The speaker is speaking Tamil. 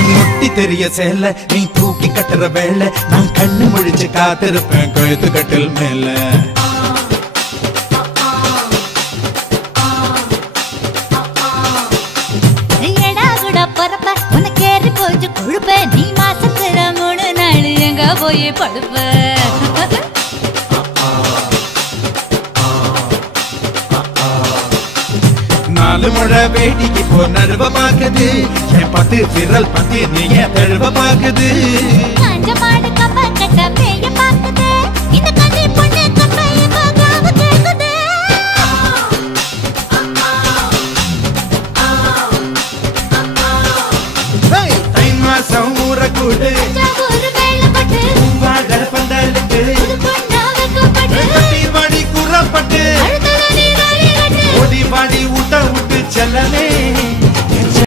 முட்டி தெரிய சேல நீ தூக்கி கட்டுற வேலை நான் கண்ணு முழிச்சு காத்திருப்பேன் கழுத்து கட்டில் மேல எடா கூட பொறப்ப உனக்கு ஏறி போச்சு கொழுப்ப நீ மாசத்துல 3 நாள் எங்க போய் படுப்ப நாலு முழை வேடிக்கு போ நடுவ பாக்குது என் 10 விரல் 10 நீ என் தழுவ பாக்குது காஞ்ச மாடு கப்ப கட்ட பேய பாக்குது